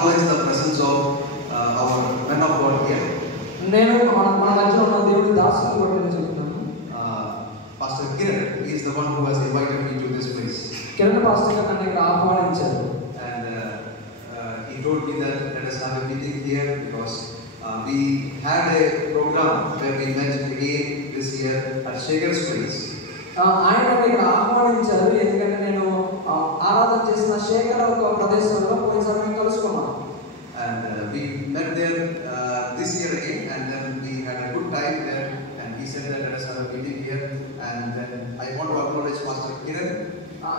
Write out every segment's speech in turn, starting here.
acknowledge the presence of our men of God here. నేను మన మధ్యలో ఉన్న దేవుడి దాసుని కూడా నేను చెప్తున్నాను. Pastor Kiran is the one who has invited me to this place. Kiran pastor గారు నన్ను ఇక్కడ ఆహ్వానించారు. And he told me that let us have a meeting here because we had a program where we met again this year at Shaker's place. ఆయన నన్ను ఇక్కడ ఆహ్వానించారు ఎందుకంటే నేను ఆరాధన చేసిన శేఖర్ ఒక ప్రదేశంలో పోయినసారి మేము కలుసుకున్నాం. And we met there this year again, and then we had a good time there. And he said that let us have a meeting here. And then I want to acknowledge Pastor Kiran.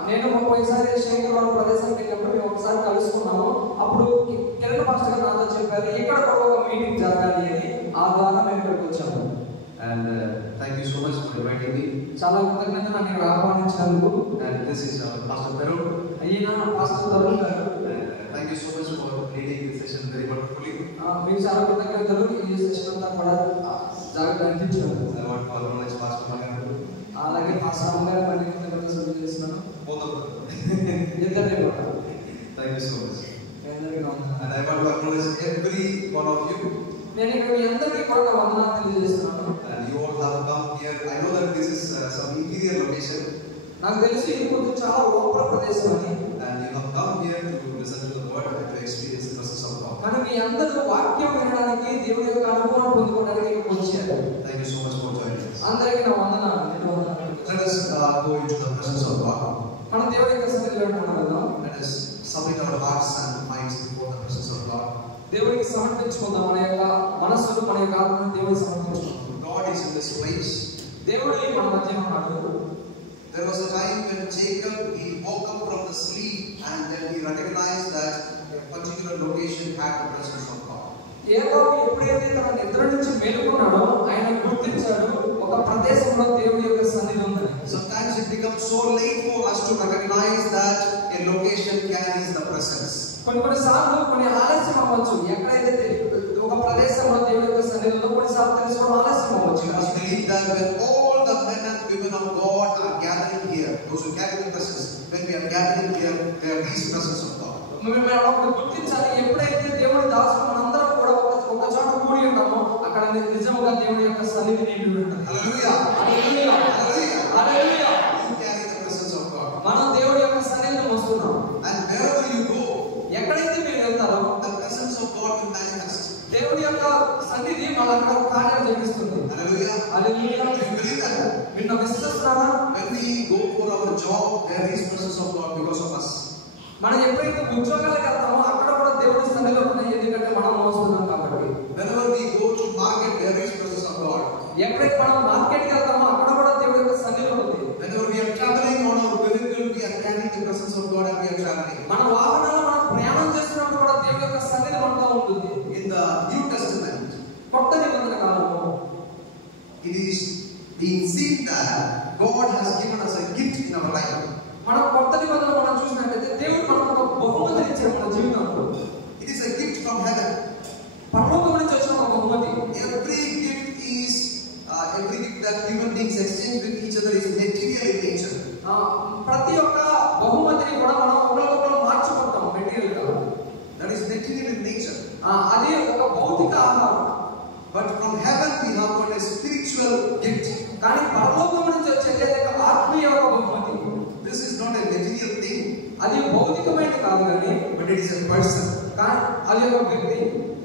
నేను పోయినసారి శేఖర్ వాళ్ళ ప్రదేశానికి వెళ్ళినప్పుడు మేము ఒకసారి కలుసుకున్నాము. అప్పుడు Kiran pastor గారు నాతో చెప్పారు ఇక్కడ కూడా ఒక మీటింగ్ జరగాలి అని. ఆ ద్వారా మేము ఇక్కడికి వచ్చాము. And thank you so much for inviting me. చాలా కృతజ్ఞత నన్ను ఇక్కడ ఆహ్వానించినందుకు. And this is Pastor Tarun. అయినా పాస్టర్ తరుణ్ గారు. Thank you so much for leading this session very wonderfully. మీరు చాలా కృతజ్ఞతలు ఈ సెషన్ అంతా కూడా జాగ్రత్తగా అందించారు. I want to acknowledge Pastor Mangaru. అలాగే పాస్టర్ గారు పని కృతజ్ఞతలు చేస్తున్నాను. Both of them. ఇద్దరిని కూడా. Thank you so much. అందరికీ వందనాలు. And I want to acknowledge every one of you. నేను ఇక్కడ మీ అందరికీ కూడా వందనాలు తెలియజేస్తున్నాను. And you all have come here. I know that this is some interior location. నాకు తెలిసి ఇది కొంచెం చాలా లోపల ప్రదేశం అని. And you have come here to listen to the word and to experience the presence of God. కానీ మీ అందరూ వాక్యం వినడానికి దేవుడి యొక్క అనుభవం పొందుకోవడానికి ఇక్కడికి వచ్చారు. Thank you so much for joining us. అందరికీ నా వందనాలు. Let us go into the presence of God. మన దేవుడి యొక్క సన్నిధిలో ఉండాలి. Let us submit our hearts and minds before the presence of God. దేవుడికి సమర్పించుకుందాం. మన యొక్క మనస్సును మన యొక్క ఆత్మను దేవుడికి సమర్పించుకుందాం. God is in this place. దేవుడు మన మధ్యలో ఉన్నాడు. There was a time when Jacob, he woke up from the sleep and then he recognized that a particular location had the presence of God. యాకోబు ఎప్పుడైతే తన నిద్ర నుంచి మేలుకున్నాడో ఆయన గుర్తించాడు ఒక ప్రదేశంలో దేవుడి యొక్క సన్నిధి ఉందని. Sometimes it becomes so late for us to recognize that a location carries the presence. కొన్నిసార్లు కొన్ని ఆలస్యం అవ్వచ్చు. ఎక్కడైతే ఒక ప్రదేశంలో దేవుడి యొక్క సన్నిధి ఉందో కొన్నిసార్లు తెలుసుకోవడం ఆలస్యం అవ్వచ్చు. You must believe that when all the men and women of God are gathering here, those who carry the presence, when we are gathering here, there is presence of God. మనం గుర్తించాలి. ఎప్పుడైతే దేవుడి దాసులు మనందరం కూడా ఒక చోట కూడి ఉంటామో అక్కడ నిజంగా దేవుడి యొక్క సన్నిధి నిండి ఉంటుంది. Hallelujah. Hallelujah. Hallelujah. Hallelujah. You carry the presence of God. మనం దేవుడి యొక్క సన్నిధిని మోస్తున్నాం. And wherever you go, ఎక్కడైతే మీరు వెళ్తారో the presence of God will manifest. దేవుడి యొక్క సన్నిధి మన అక్కడ కార్యాలు జరిగిస్తుంది. Hallelujah. Hallelujah. Do you believe that? మీరు విశ్వసిస్తారా? When we go for our job, there is presence of God because of us. మనం ఎప్పుడైతే ఉద్యోగాలకు వెళ్తామో అక్కడ కూడా దేవుడి సన్నిధిలో ఉన్నాయి. ఎందుకంటే మనం మోస్తున్నాం కాబట్టి. Whenever we go to market, there is presence of God. ఎప్పుడైతే మనం మార్కెట్కి వెళ్తామో అక్కడ కూడా దేవుడి యొక్క సన్నిధి ఉంది. Whenever we are traveling on our vehicle, we are carrying the presence of God and we are traveling. మన వాహనాల్లో మనం ప్రయాణం చేస్తున్నప్పుడు కూడా దేవుడి యొక్క సన్నిధి మనతో ఉంటుంది. In the New Testament, కొత్త నిబంధన కాలంలో it is being seen that God has given us a gift in our life. మనం కొత్త నిబంధనలో మనం చూసినట్లయితే దేవుడు మనకు ఒక బహుమతిని ఇచ్చాడు మన జీవితంలో. It is a gift from heaven. పరలోకం నుంచి వచ్చిన ఒక బహుమతి. Every gift that human beings exchange with each other is material in nature. ప్రతి ఒక్క బహుమతిని కూడా మనం ఒకరికొకరు మార్చుకుంటాం మెటీరియల్ గా. That is material in nature. అది ఒక భౌతిక ఆహారం. But from heaven we have got a spiritual gift. కానీ పరలోకం నుంచి వచ్చేది ఒక ఆత్మీయ బహుమతి. This is not a material thing. అది భౌతికమైనది కాదు కానీ But it is a person. కానీ అది ఒక వ్యక్తి.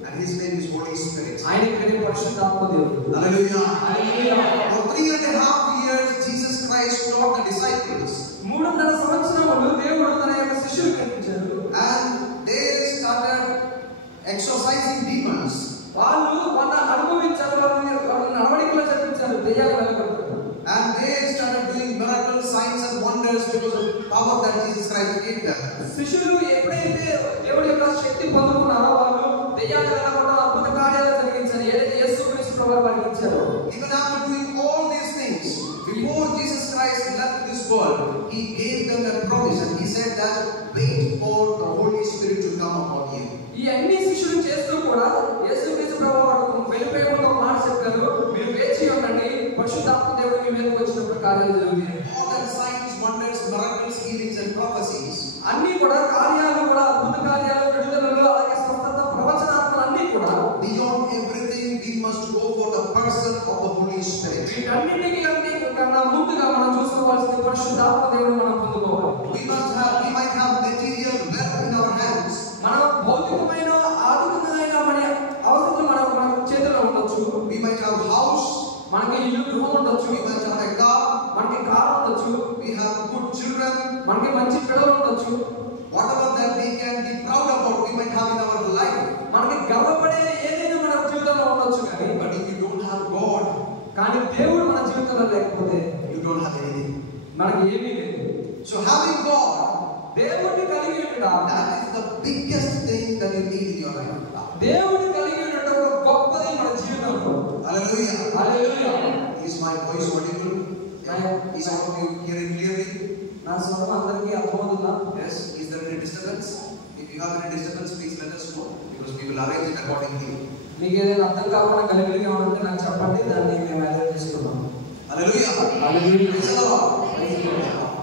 And his name is Holy Spirit. ఆయన పేరు పరిశుద్ధాత్మ దేవుడు. Hallelujah. Hallelujah. For 3.5 years Jesus Christ taught the disciples. 3.5 సంవత్సరాలు దేవుడు తన యొక్క శిష్యులకు నేర్పించారు. And they started exorcising demons. వాళ్ళు అనుభవించారు. వాళ్ళని నడవడికలో జరిపించారు. దెయ్యాలు వెళ్ళగొట్టారు. And they started doing miracles, signs and wonders because of the power that Jesus Christ gave them. శిష్యులు ఎప్పుడైతే దేవుడి యొక్క శక్తి పొందుకున్నారో వాళ్ళు దెయ్యాలు వెళ్ళగొట్టడం అద్భుత కార్యాలు జరిగించారు. ఏదైతే యేసుక్రీస్తు ప్రభువు వారికి ఇచ్చారో. Even after doing all these things, before Jesus Christ left this world, he gave them a promise and he said that wait for the Holy Spirit to come upon you. ఈ అన్ని శిష్యులు చేస్తూ కూడా యేసుక్రీస్తు ప్రభువు వారు వెళ్ళిపోయే ముందు ఒక మాట చెప్పారు. మీరు వేచి ఉండండి, పరిశుద్ధాత్మ దేవుడు మీ మీదకి వచ్చినప్పుడు కార్యాలు జరుగుతాయి. All the signs, wonders, miracles, healings and prophecies. అన్ని కూడా కార్యాలు కూడా అద్భుత కార్యాలు, విడుదలలు, అలాగే భౌతికమైన ఆర్థికమైన మన అవసరం మన చేతిలో ఉండొచ్చు. We might have house, మనకి ఇల్లు గృహం ఉండొచ్చు. we might have a car, మనకి కారు ఉండొచ్చు. we have good children, మనకి మంచి పిల్లలు ఉండొచ్చు. whatever that we can be proud about, we might have in our life. మనకి గర్వపడే ఏదైనా మన జీవితంలో ఉండొచ్చు. But if you don't have God, కానీ దేవుడు మన జీవితంలో లేకపోతే you don't have anything. మనకి ఏమీ లేదు. So having God, దేవుడిని కలిగి ఉండడం, that is the biggest thing that you need in your life. దేవుడిని కలిగి ఉండడం ఒక గొప్పది మన జీవితంలో. Hallelujah. Hallelujah. Is my voice audible? Is all of you hearing clearly? నా స్వరం అందరికీ అర్థమవుతుందా? Yes. Is there any disturbance? If you have any disturbance, please let us know, because we will arrange it accordingly. మీకు ఏదైనా అర్థం కాకుండా గలిబిలిగా ఉంటే నాకు చెప్పండి, దాన్ని మేము అరేంజ్ చేసుకుందాం. Hallelujah. Hallelujah. Praise the Lord.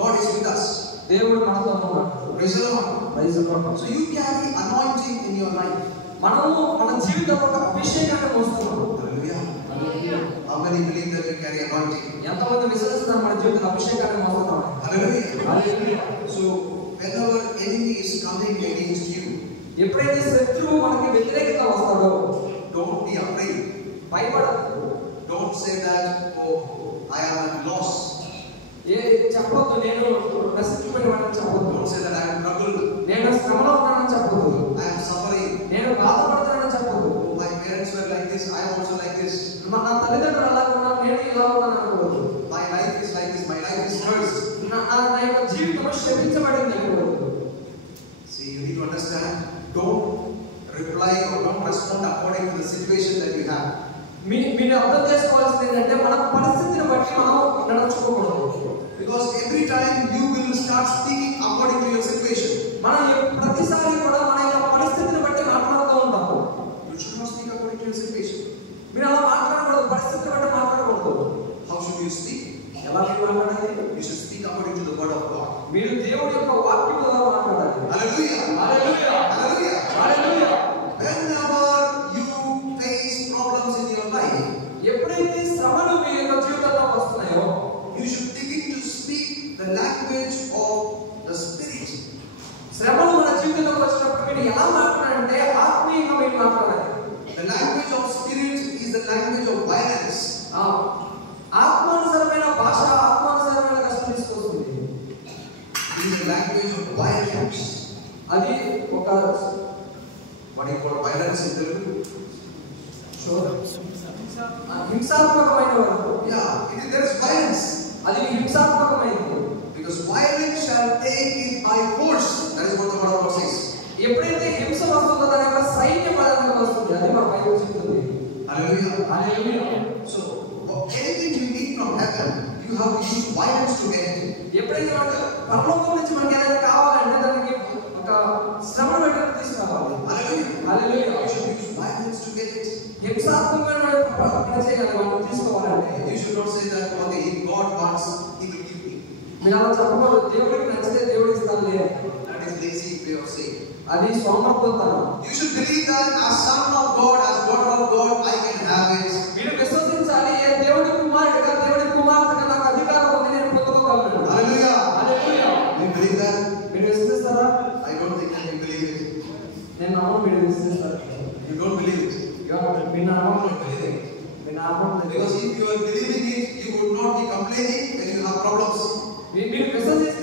God is with us. దేవుడు మనతో ఉన్నాడు. Praise the Lord. Praise the Lord. So you carry anointing in your life. మనము మన జీవితంలో ఒక అభిషేకాన్ని మోస్తున్నాం. Hallelujah. Hallelujah. How many believe that you carry anointing? ఎంతమంది విశ్వసిస్తారు మన జీవితంలో అభిషేకాన్ని మోస్తున్నాం? Hallelujah. Hallelujah. So whenever enemy is coming against you, ఎప్పుడైతే శత్రువు మనకి వ్యతిరేకంగా వస్తాడో, don't be afraid. భయపడద్దు. Don't say that, oh, I am at loss. చెప్పొద్దు, నేను నష్టపోయినవాడిని చెప్పొద్దు. Don't say that I am troubled. నేను శ్రమలో ఉన్నానని చెప్పొద్దు. I am suffering. నేను బాధపడుతున్నానని చెప్పొద్దు. Oh, my parents were like this. I am also like this. నా తల్లిదండ్రులు అలా ఉన్నారు, నేను ఇలా ఉన్నాను అనుకోవద్దు. My life is like this. My life is cursed. నా యొక్క జీవితం శపించబడింది అనుకోవద్దు. See, you need to understand. Don't reply or don't respond according to the situation that you have. మీరు అర్థం చేసుకోవాల్సింది ఏంటంటే మన పరిస్థితిని బట్టి మనం నడుచుకోకూడదు. Because every time you will start speaking according to your situation. మనం ప్రతిసారి కూడా మన యొక్క పరిస్థితిని బట్టి మాట్లాడుతూ ఉంటాము. You should not speak according to your situation. మీరు అలా మాట్లాడకూడదు, పరిస్థితిని బట్టి మాట్లాడకూడదు. How should you speak? ఎలా మాట్లాడాలి? You should speak according to the word of God. మీరు దేవుడి యొక్క వాక్యం ద్వారా మాట్లాడాలి. Hallelujah. Hallelujah. Hallelujah. Hallelujah. Whenever you face problems in your life, ఎప్పుడైతే శ్రమలు మీ యొక్క జీవితంలో వస్తున్నాయో, you should begin to speak the language of the Spirit. శ్రమలు మన జీవితంలో వచ్చినప్పుడు మీరు ఎలా మాట్లాడాలంటే ఆత్మీయంగా మీరు మాట్లాడాలి. The language of Spirit is the language of violence. ఆత్మానుసారమైన భాష ఆత్మానుసారమైన కష్టం తీసుకొస్తుంది. It is the language of violence. అది ఒక What do you call violence in Telugu? హింసాత్మకమైన వరకు. Yeah, there is violence. అది హింసాత్మకమైనది. Because violence shall take it by force. That is what the word of God says. ఎప్పుడైతే హింస వస్తుందో దాని యొక్క సైన్యం మనకు వస్తుంది. అది మన బైబిల్ చెప్తుంది. Hallelujah. Hallelujah. So, anything you need from heaven, you have to use violence to get it. ఎప్పుడైతే మనకు పరలోకం నుంచి మనకి ఏదైనా కావాలంటే దానికి ఒక శ్రమ పెట్టడం తీసుకురావాలి. Hallelujah. Hallelujah. You should use violence to get it. హింసాత్మకమైన పని చేయాలి, మనం తీసుకోవాలంటే. You should not say that, okay, if God wants, He will give me. మీరు అలా చెప్పకూడదు. దేవుడికి నచ్చితే దేవుడు ఇస్తాడు లేదు. That is lazy way of saying. అది సోమర్పోతాను. You should believe that as son of God, as daughter of God, I can have it. మీరు విశ్వసించాలి, ఏ దేవుడి కుమారుడిగా దేవుడి కుమార్తెగా నాకు అధికారం ఉంది, నేను పొందుకోగలను. Hallelujah. Hallelujah. You believe that? మీరు విశ్వసిస్తారా? I don't think that you believe it. నేను నమ్మను, మీరు విశ్వసిస్తారు. You don't believe it. మీరు నమ్మను. Believe it. మీరు నమ్మను. Because if you are believing it, you would not be complaining when you have problems. మీరు విశ్వసిస్తే